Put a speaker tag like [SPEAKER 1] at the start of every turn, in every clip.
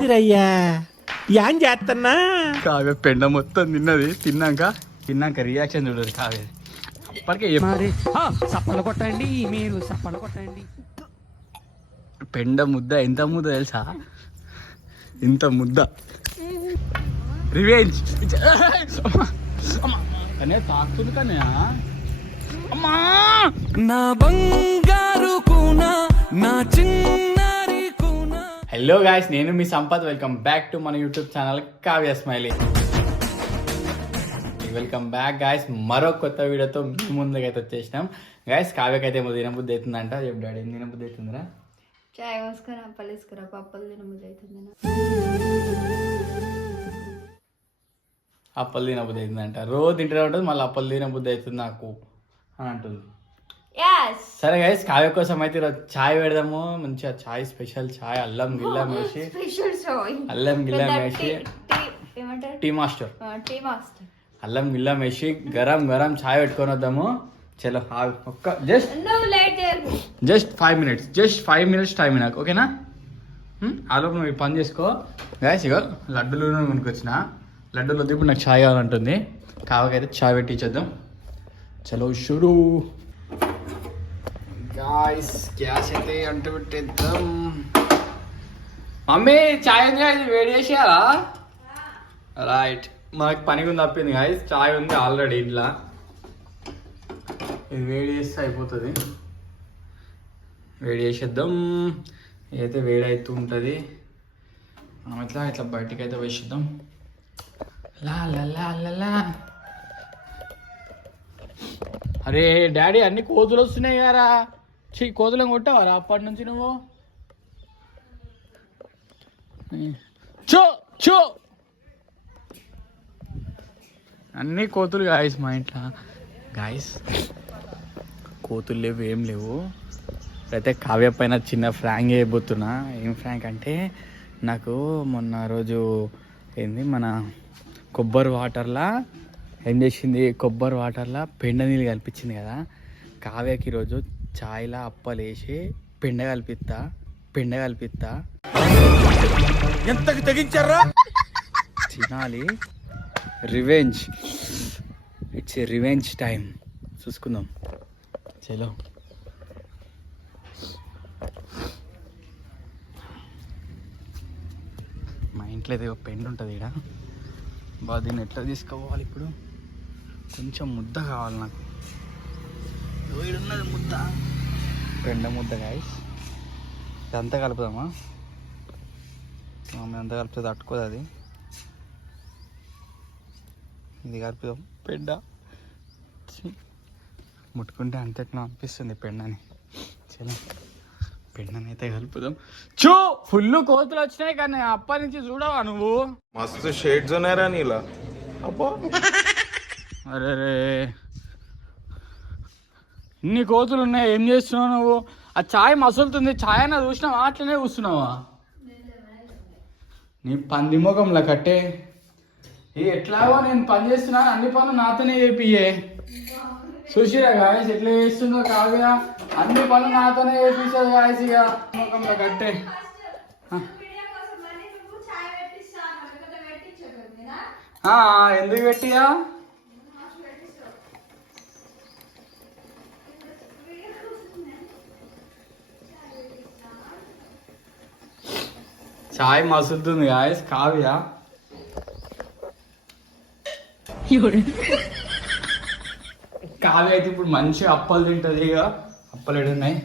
[SPEAKER 1] ఏందిరయ్యా? ఏం చేస్తున్నా
[SPEAKER 2] కావ్య పెండ మొత్తం తిన్నది. తిన్నాక తిన్నాక రియాక్షన్ చూడదు కావ్య. అప్పటికే
[SPEAKER 1] చప్పలు కొట్టండి మీరు చప్పలు కొట్టండి.
[SPEAKER 2] పెండ ముద్ద ఎంత ముద్ద తెలుసా? ఇంత ముద్ద. రివెంజ్ కానీ తాకుతుంది కానీ అమ్మా!
[SPEAKER 1] నా బంగారు కూన నా చిన్నారి కూన
[SPEAKER 2] హలో గాయస్ నేను మీ సంపత్. వెల్కమ్ బ్యాక్ టు మన YouTube channel Kavya smiley welcome back guys మరో కొత్త వీడియోతో మీ ముందుకైతే వచ్చేసినాం. గాయస్ కావ్యకైతే ఏమో తినబుద్ధి అవుతుందంట. చెప్పు డాడీ ఏం తినబుద్ధి అవుతుందిరా?
[SPEAKER 3] చాయ్ పోసుకొని అప్పలు వేసుకురా పప్పులు తినబుద్ధి అవుతుంది
[SPEAKER 2] అప్పలు తినబుద్ధి అవుతుందంట. రోజు తింటూనే ఉంటుంది మళ్ళీ అప్పలు తినబుద్ధి అవుతుంది నాకు అని అంటుంది. సరే గైస్ కావ్య కోసం అయితే ఈరోజు చాయ్ పెడదాము. మంచిగా చాయ్ స్పెషల్ చాయ్ అల్లం గిల్లం వేసి.
[SPEAKER 3] స్పెషల్ చాయ్.
[SPEAKER 2] అల్లం గిల్లం వేసి. టీ మాస్టర్
[SPEAKER 3] టీ మాస్టర్
[SPEAKER 2] అల్లం గిల్లం వేసి గరం గరం చాయ్ పెట్టుకొని వద్దాము. చలో. ఒక్క just just five minutes just five minutes time నాకు ఓకేనా? ఆలోపు నువ్వు పని చేసుకో. గాయస్ ఇగో లడ్డూలు కొనుక్కొచ్చిన. లడ్డూలు వద్దు ఇప్పుడు నాకు చాయ్ కావాలంటుంది. కావకైతే చాయ్ పెట్టి ఇచ్చేద్దాం చలో షురు. గాయస్ గ్యాస్ అయితే అంటు పెట్టేద్దాం మమ్మీ చాయ్ ఉంది ఇది వేడి చేసేయాలా? రైట్ మనకి పని ఉంది తప్పింది గాయస్ చాయ్ ఉంది ఆల్రెడీ ఇంట్లో. ఇది వేడి చేస్తే అయిపోతుంది. వేడి చేసేద్దాం. ఇదైతే వేడి అవుతూ ఉంటుంది మనం ఇట్లా ఇట్లా బయటికి అయితే వేసేద్దాం లా లా లా లా లా. అరే డాడీ అన్ని కోతులు వస్తున్నాయి కదా చీ కోతులను కొట్టావారా అప్పటి నుంచి నువ్వు? చో చో. అన్ని కోతులు గాయస్ మా ఇంట్లో. గాయస్ కోతులు లేవు ఏం లేవు. అయితే కావ్య పైన చిన్న ఫ్రాంక్ చేయబోతున్నా. ఏం ఫ్రాంక్ అంటే నాకు మొన్న రోజు ఏంది మన కొబ్బరి వాటర్లా ఏం చేసింది? కొబ్బరి వాటర్లా పెండ నీళ్ళు కల్పించింది కదా. కావ్యకి ఈరోజు ఛాయ్లా అప్పలు వేసి పెండ కల్పిస్తా పెండ కల్పిస్తా
[SPEAKER 1] ఎంతకు తెగించారా?
[SPEAKER 2] తినాలి. Revenge. It's a revenge time. చూసుకుందాం. చలో మా ఇంట్లో ఏదో పెండ్ ఉంటుంది ఇక్కడ బాగా దీన్ని ఎట్లా తీసుకోవాలి ఇప్పుడు? కొంచెం ముద్ద కావాలి నాకు. ముద్ద. పెండ ముద్ద గాయస్ ఇదంతా కలుపుదామా? మమ్మీ ఎంత కలుపుతుంది తట్టుకోదు అది. ఇది కలుపుదాం. పెండ. ముట్టుకుంటే అంతట్లా అనిపిస్తుంది పెండని? చలో పెండని అయితే కలుపుదాం. చూ! ఫుల్ కోతులు వచ్చినాయి కానీ అప్ప నుంచి చూడవా నువ్వు?
[SPEAKER 4] మస్తు షేడ్స్ ఉన్నాయరా నీలా. అప్ప
[SPEAKER 2] అరే ఇన్ని కోతులు ఉన్నాయి ఏం చేస్తున్నావు నువ్వు? ఆ ఛాయ్ మసులుతుంది ఛాయ్ అన్న చూసినావా? అట్లనే కూర్చున్నావా? నీ పంది ముఖంలో కట్టే. ఏ ఎట్లాగో నేను పని చేస్తున్నాను అన్ని పనులు నాతోనే చేపియే చూసిరా గాయస్ ఎట్లా చేస్తుందో కావ్య? అన్ని పనులు నాతోనే చేపిస్తుంది గాయస్ ఇక. ముఖంలో కట్టే. ఎందుకు పెట్టియా? చాయ్ మసులుతుంది గాయస్ కావ్య కావ్య అయితే ఇప్పుడు మంచిగా అప్పలు తింటుంది ఇక అప్పలు ఎడు ఉన్నాయి.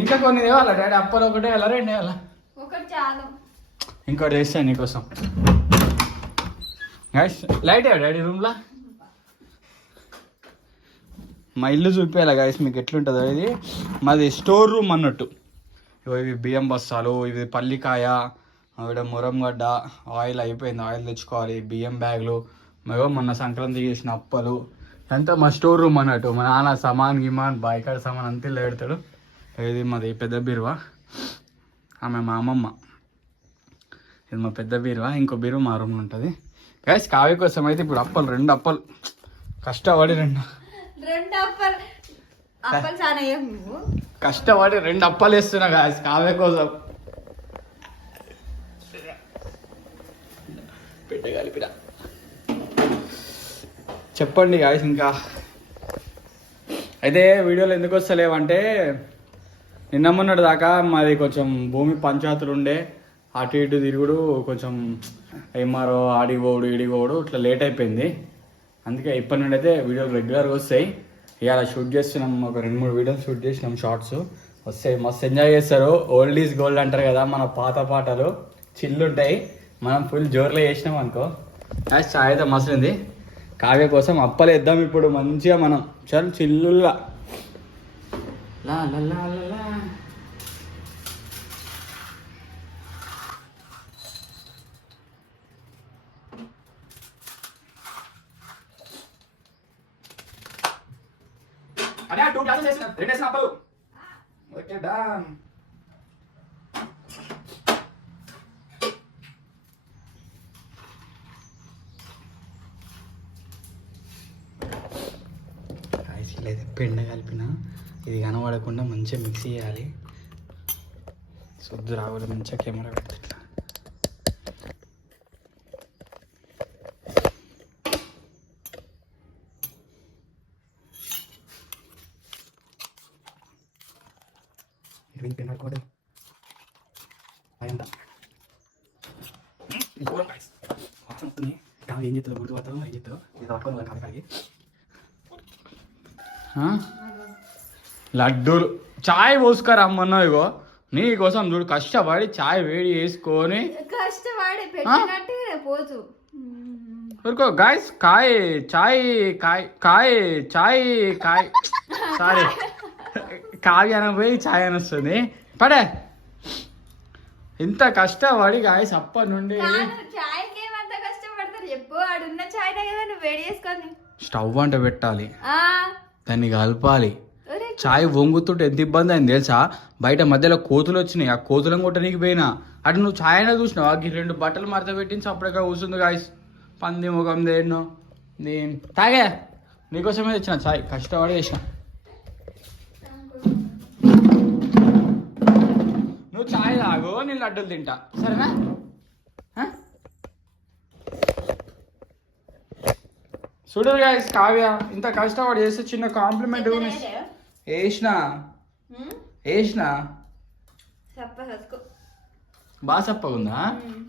[SPEAKER 2] ఇంకా కొన్ని తేవాలా డాడీ? అప్పలు ఒకటే ఎలా రెండు
[SPEAKER 3] చాలు.
[SPEAKER 2] ఇంకోటి వేస్తాను నీకోసం. గాయస్ లైట్ డాడీ రూమ్లో మా ఇల్లు చూపించాలి గాయస్ మీకు ఎట్లుంటుందో ఇది? మాది స్టోర్ రూమ్ అన్నట్టు. ఇవి బియ్యం బస్తాలు ఇవి పల్లికాయ ఇక్కడ మురంగడ్డ ఆయిల్ అయిపోయింది ఆయిల్ తెచ్చుకోవాలి బియ్యం బ్యాగులు. మేము మొన్న సంక్రాంతి చేసిన అప్పలు. అంతా మా స్టోర్ రూమ్ అన్నట్టు. మా నాన్న సమాన్ గిమాన్ బాయికాడ సమాన్ అంతా లేడతాడు పెడతాడు. ఇది మాది పెద్ద బీరువా. ఆమె మా అమ్మమ్మ. ఇది మా పెద్ద బీరువా. ఇంకో బీరువా మా రూమ్లో ఉంటుంది. కాస్ కావ్య కోసం అయితే ఇప్పుడు అప్పలు రెండు అప్పలు. కష్టపడి రెండు.
[SPEAKER 3] రెండు అప్పలు.
[SPEAKER 2] కష్టపడి రెండు అప్పలు వేస్తున్నా కావే కావ్య కోసం. చెప్పండి గాయస్ ఇంకా. అయితే వీడియోలు ఎందుకు వస్తలేవంటే నిన్న మొన్నటి దాకా మాది కొంచెం భూమి పంచాయతీలు ఉండే. అటు ఇటు తిరుగుడు కొంచెం ఎంఆర్ఓ ఆడిపోడు ఇడిపోడు ఇట్లా లేట్ అయిపోయింది. అందుకే ఇప్పటి నుండి అయితే వీడియోలు రెగ్యులర్గా వస్తాయి. ఇవాళ షూట్ చేస్తున్నాం ఒక రెండు మూడు వీడియోలు షూట్ చేసినాం షార్ట్స్ వస్తే మస్తు ఎంజాయ్ చేస్తారు. ఓల్డ్ ఈజ్ గోల్డ్ అంటారు కదా మన పాత పాటలు. చిల్లు ఉంటాయి. మనం ఫుల్ జోర్లో చేసినాం అనుకో. యాస్ చాయ్ అయితే మస్తు ఉంది కావ్య కోసం అప్పలేద్దాం ఇప్పుడు మంచిగా మనం. చల్ చిల్లుల్లా లా లా లా లా. లా. అదే టూ క్లాసెస్ వేసిన రెండు వేసిన అప్పలు ఓకే డన్ కాయసీలు పెండ కలిపిన ఇది కనబడకుండా మంచిగా మిక్స్ చేయాలి. శుద్ధి రావాలి మంచిగా కెమెరా పెట్టి అయంత ఇంకోరం guys. వాసన వస్తుంది కాదు ఏం చెప్తావు గుర్తు పడతావు ఏం చెప్తావు ఇది పట్టుకోవాలి కాదు కాదు లడ్డూలు. చాయ్ పోసుకురమ్మన్నావు ఇగో. నీ కోసం చూడు కష్టపడి చాయ్ వేడి చేసుకొని.
[SPEAKER 3] కష్టపడి పెట్టినట్టే పోతు.
[SPEAKER 2] ఊరుకో గాయస్ కాయ్ చాయ్ కాయ్ కాయ్ చాయ్ కాయ్. సారీ కావ్య పోయి చాయ్ అని వస్తుంది పడే. ఇంత కష్టపడి గాయస్ అప్పటి నుండి స్టవ్ అంట పెట్టాలి. దాన్ని కలపాలి. చాయ్ వంగుతుంటే ఎంత ఇబ్బంది అయింది తెలుసా? బయట మధ్యలో కోతులు వచ్చినాయి. ఆ కోతులను కొట్టడానికి పోయినా. అటు నువ్వు చాయ్ అయినా చూసినావు? ఆ రెండు బట్టలు మడత పెట్టించి అప్పటికే కూర్చుంది గాయస్? పంది ముఖం దేన్నో? నేను తాగే. నీకోసమే తెచ్చిన చాయ్ కష్టపడి చేసిన. నేను లడ్డూలు తింటా. సరేనా? చూడరు గాయస్ కావ్య ఇంత కష్టపడి చేస్తే చిన్న కాంప్లిమెంట్ వేసిన వేసిన బాగా చెప్పగుందా
[SPEAKER 3] ఉమ్.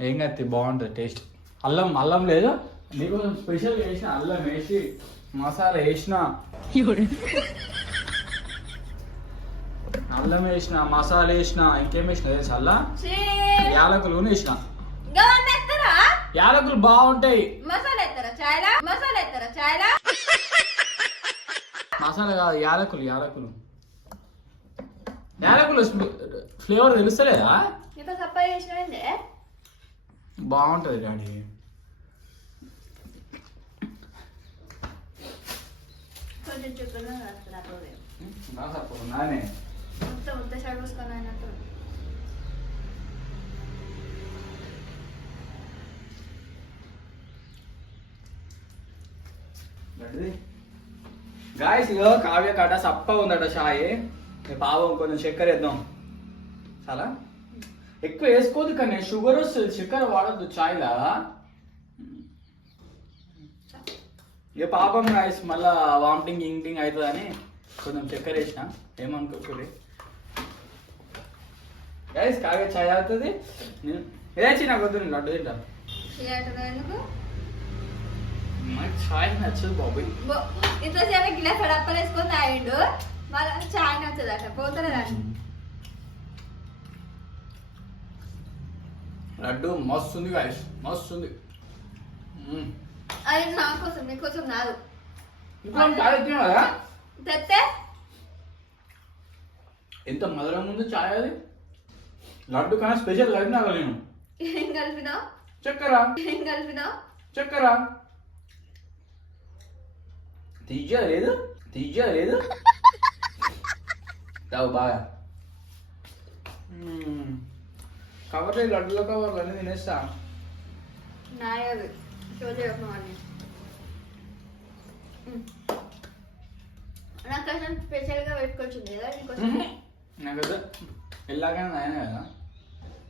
[SPEAKER 2] ఏం కత్తి? బాగుంటుంది టేస్ట్ అల్లం అల్లం లేదు? నీకోసం స్పెషల్ వేసిన అల్లం వేసి మసాలా వేసిన. అల్లం వేసిన మసాలా వేసిన ఇంకేం వేసిన తెలుసు అల్లా? యాలకులు వేసిన. యాలకులు బాగుంటాయి.
[SPEAKER 3] మసాలా
[SPEAKER 2] కాదు యాలకులు యాలకులు. యాలకులు ఫ్లేవర్ తెలుస్తలేదా?
[SPEAKER 3] ఇంత సప్ప చేసినవిందే
[SPEAKER 2] బాగుంటుంది డాడీ.
[SPEAKER 3] కొంచెం చుక్కలు
[SPEAKER 2] నానే
[SPEAKER 3] మొత్తం ముద్ద వస్తాను అయినట్టు
[SPEAKER 2] గాయస్ ఇగో కావ్య కాట సప్ప ఉందట షాయి. పాపం కొంచెం చక్కెర వేద్దాం. చాలా? ఎక్కువ వేసుకోవద్దు కానీ షుగర్ వస్తుంది. చక్కెర వాడద్దు చాయ్లా ఇక పాపం గాయస్ మళ్ళా వామిటింగ్ ఇంటింగ్ అవుతుందని కొంచెం చక్కెర వేసిన. ఏమనుకోకూడదు గాయస్ కావ్య చాయ్ అవుతుంది నేను ఏదాచి నాకు వద్దు నేను లడ్డు తింటాను చాయ్ నచ్చదు బాబు
[SPEAKER 3] ఇంతసేపు గిలాస్ అడప్పలు వేసుకొని తాగిండు. మళ్ళీ చాయ్ నచ్చదట పోతారు దాన్ని.
[SPEAKER 2] లడ్డు మస్తు ఉంది గాయస్ మస్తు ఉంది.
[SPEAKER 3] అది నా కోసం నీకోసం నాదు
[SPEAKER 2] ఎంత మధురం ఉంది చాయ్ అది? లడ్డు కానీ స్పెషల్ లడ్డు నాకు నేను
[SPEAKER 3] ఏం కలిపినావు
[SPEAKER 2] చక్కెర
[SPEAKER 3] ఏం కలిపినావు
[SPEAKER 2] చక్కెర తీయ లేదు తీయ లేదు తావు బాగా మ్మ్. కవర్లో ఈ లడ్డులో కవర్లు అన్నీ తినేస్తా
[SPEAKER 3] నాయవి షో చేయకుండా అన్ని నాకు కోసం స్పెషల్గా పెట్టుకొచ్చింది కదా నీకోసం
[SPEAKER 2] మ్మ్. నాకు వద్దు. ఎలాగైనా నాయనే కదా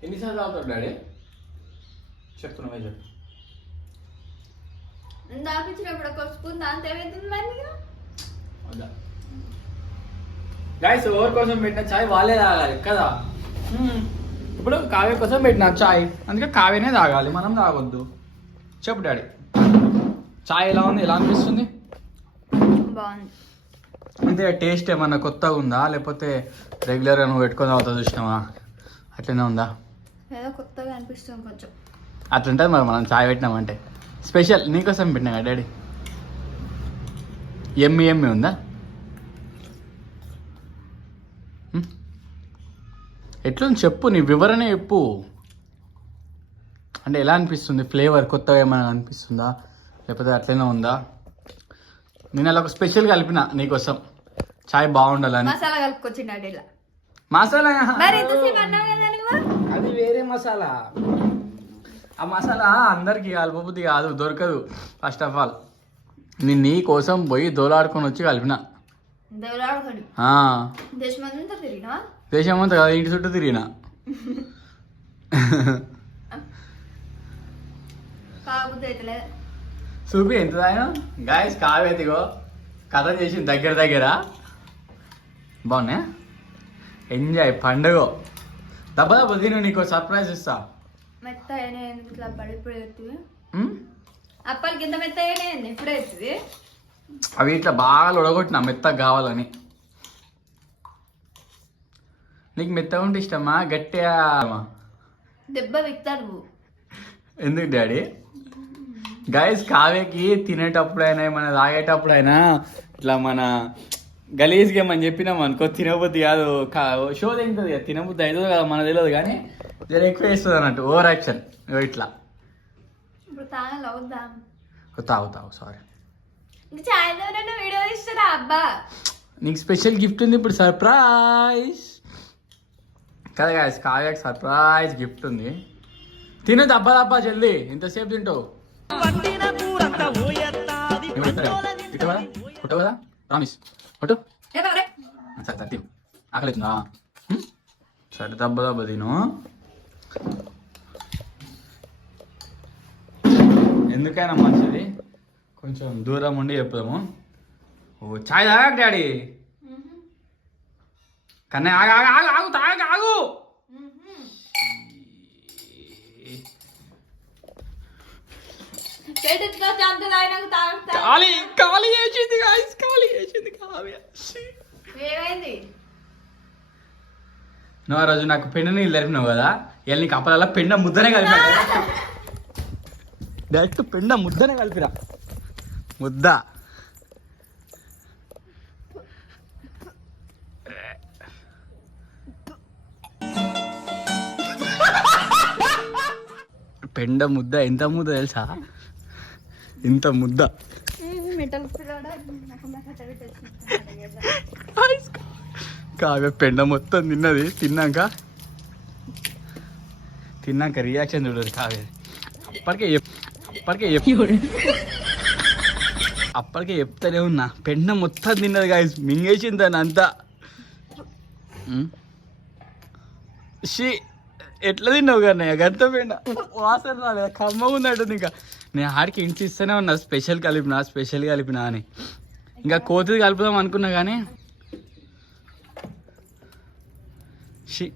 [SPEAKER 2] ఎన్నిసార్లు తాగుతాడు డాడీ? చెప్పు నువ్వే చెప్పు.
[SPEAKER 3] దాపించినప్పుడు ఒక స్పూన్ దాంతో ఏమైతుంది మరి?
[SPEAKER 2] గైస్ ఎవరి కోసం పెట్టిన చాయ్ వాళ్ళే తాగాలి కదా. ఇప్పుడు కావ్య కోసం పెట్టిన చాయ్. అందుకే కావ్యనే తాగాలి మనం తాగొద్దు. చెప్పు డాడీ. చాయ్ ఎలా ఉంది? ఎలా అనిపిస్తుంది?
[SPEAKER 3] బాగుంది.
[SPEAKER 2] అంటే టేస్ట్ ఏమన్నా కొత్తగా ఉందా? లేకపోతే రెగ్యులర్గా నువ్వు పెట్టుకొని తాగుతా చూసినావా? అట్లనే ఉందా?
[SPEAKER 3] ఏదో కొత్తగా అనిపిస్తుంది కొంచెం.
[SPEAKER 2] అట్లుంటుంది మరి మనం చాయ్ పెట్టినామంటే. స్పెషల్ నీకోసం పెట్టినా కదా డాడీ? ఎమ్మి ఎమ్మి ఉందా? ఎట్లుంది చెప్పు నీ వివరణ చెప్పు. అంటే ఎలా అనిపిస్తుంది? ఫ్లేవర్ కొత్తగా ఏమైనా అనిపిస్తుందా? లేకపోతే అట్లనే ఉందా? నేను అలా ఒక స్పెషల్ కలిపిన నీకోసం. చాయ్ బాగుండాలని.
[SPEAKER 3] మసాలా కలుపుకొచ్చిండు ఇలా.
[SPEAKER 2] మసాలా? మసాలా? ఆ మసాలా అందరికి కలపబుద్ధి కాదు దొరకదు. ఫస్ట్ ఆఫ్ ఆల్ నేను నీ కోసం పోయి దోలాడుకొని వచ్చి కలిపిన.
[SPEAKER 3] దేవులాడుకోండి
[SPEAKER 2] ఆ,
[SPEAKER 3] దేశం అంతా తిరిగినా
[SPEAKER 2] దేశం అంతా కదా ఇంటి చుట్టూ తిరిగిన. చూపి ఎంత తాగినా? గాయస్ కావేతిగో కథ చేసింది దగ్గర దగ్గర. బాగున్నాయా? ఎంజాయ్ పండుగ. దెబ్బ తిను నీకు సర్ప్రైజ్ ఇస్తా.
[SPEAKER 3] మెత్త ఇట్లా పడి ఇప్పుడు ఎత్తివి
[SPEAKER 2] ఉమ్?
[SPEAKER 3] అప్పటికి ఇంత మెత్త ఎత్తివి
[SPEAKER 2] అవి ఇట్లా బాగా ఉడగొట్టిన మెత్తగా కావాలని. నీకు మెత్తగా ఉంటే ఇష్టమా? గట్టిగా
[SPEAKER 3] దెబ్బ విక్తారు నువ్వు.
[SPEAKER 2] ఎందుకు డాడీ? గైస్ కావ్యకి తినేటప్పుడైనా మన తాగేటప్పుడైనా ఇట్లా మన గలీజ్గా ఏమని చెప్పినాం అనుకో తినబుద్ధి కాదు. షో తింటుంది కదా తినబుద్ధి అవుతుంది కదా మనకు తెలియదు కానీ జర ఎక్కువ వేస్తుంది అన్నట్టు ఓవర్ యాక్షన్ ఇట్లా. తాగు తాగు సారీ
[SPEAKER 3] ఇంక సాయంత్రం వీడియో ఇస్తారా అబ్బా!
[SPEAKER 2] నీకు స్పెషల్ గిఫ్ట్ ఉంది ఇప్పుడు సర్ప్రైజ్ కదా గాయస్ కావ్యకి సర్ప్రైజ్ గిఫ్ట్ ఉంది. తిను దబ్బ దబ్బా జల్దీ ఇంతసేపు తింటావు. ఏం
[SPEAKER 3] ఎవరే
[SPEAKER 2] సరే సరే తిను ఆకలి అవుతుందా? సరే దబ్బ దబ్బ తిను. ఎందుకైనా మంచిది. కొంచెం దూరం ఉండి చెప్దాము ఓ చాయ్ తాగా డాడీ. కన్నా ఆగు ఆగు ఆగు ఆగు తాగ ఆగు. ఖాళీ ఖాళీ వేసింది గాయస్ ఖాళీ వేసింది కావ్య. ఛీ.
[SPEAKER 3] ఏమైంది?
[SPEAKER 2] నువ్వు ఆ రోజు నాకు పెండ నీళ్ళు తెలిపినావు కదా. ఇవాళ నీకు అప్పలల్లా పెండ ముద్దనే కలిపినా డైరెక్ట్ పెండ ముద్దనే కలిపిరా. ముద్ద. పెండ ముద్ద ఎంత ముద్ద తెలుసా? ఇంత ముద్ద. కావ్య పెండ మొత్తం తిన్నది. తిన్నాక? తిన్నాక రియాక్షన్ చూడదు కావ్య అప్పటికే అప్పటికే అప్పటికే చెప్తానే ఉన్నా. పెండ మొత్తం తిన్నది గాయస్ మింగేసింది దాన్ని అంతా. షీ ఎట్లా తిన్నావు కానీ? గంత పెండ వాసన రాలేదు? కమ్మ ఉందంటుంది ఇంకా. నేను ఆడికి ఇంటి ఇస్తూనే ఉన్నా. స్పెషల్ కలిపినా స్పెషల్ కలిపినా అని. ఇంకా కోతిది కలుపుదాం అనుకున్నా కానీ షి.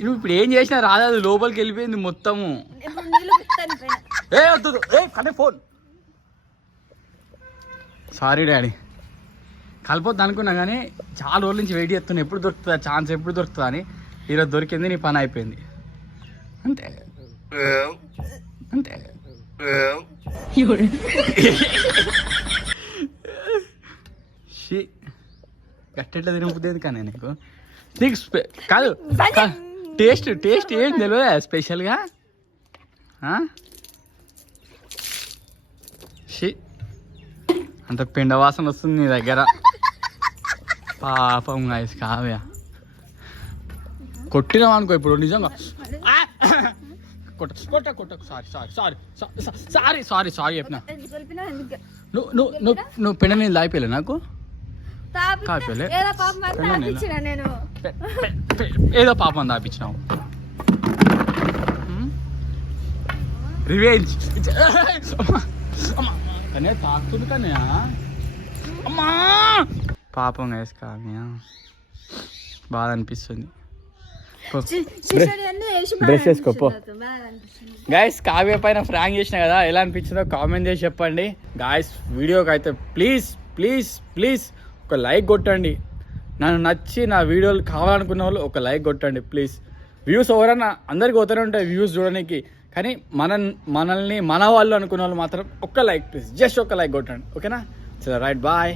[SPEAKER 2] నువ్వు ఇప్పుడు ఏం చేసినా రాదు? అది లోపలికి వెళ్ళిపోయింది మొత్తము. ఏ వద్దు ఏ కనే ఫోన్. Sorry daddy. కలిపొద్దు అనుకున్నా కానీ చాలా రోజుల నుంచి వెయిట్ చేస్తున్నా. ఎప్పుడు దొరుకుతుందా? ఛాన్స్ ఎప్పుడు దొరుకుతుందా అని. ఈరోజు దొరికింది నీ పని అయిపోయింది. అంతే. అంతే. షీ. గట్టెట్లా తినబుద్దేది కానీ నీకు? నీకు కాదు టేస్ట్ టేస్ట్ ఏం తెలియదా? స్పెషల్గా? షీ. అంత పిండ వాసన వస్తుంది నీ దగ్గర. పాపం గాయస్ కావ్య. కొట్టినాం అనుకో ఇప్పుడు నిజంగా! కొట్ట కొట్ట కొట్ట. Sorry sorry sorry sorry sorry sorry చెప్పిన. నువ్వు నువ్వు నువ్వు నువ్వు పిండ నీళ్ళు తాగిపోయలే నాకు? కాపీలే.
[SPEAKER 3] ఏదో పాపం
[SPEAKER 2] తాపించినావు? రివేంజ్ కానీ తాకుతుంది కానీ అమ్మా! పాపం గైస్ కావ్య బాధ అనిపిస్తుంది బ్రష్ చేసుకో, పో. గాయస్ కావ్య పైన ఫ్రాంక్ చేసిన కదా ఎలా అనిపించిందో కామెంట్ చేసి చెప్పండి. గాయస్ వీడియోకి అయితే ప్లీజ్ ప్లీజ్ ప్లీజ్ ఒక లైక్ కొట్టండి. నన్ను నచ్చి నా వీడియోలు కావాలనుకున్న వాళ్ళు ఒక లైక్ కొట్టండి ప్లీజ్ వ్యూస్ ఎవరన్నా అందరికి పోతూనే ఉంటాయి వ్యూస్ చూడడానికి. కానీ మన మనల్ని మన వాళ్ళు అనుకున్న వాళ్ళు మాత్రం ఒక్క లైక్ ప్లీజ్ జస్ట్ ఒక్క లైక్ కొట్టండి ఓకేనా సరే రైట్ బాయ్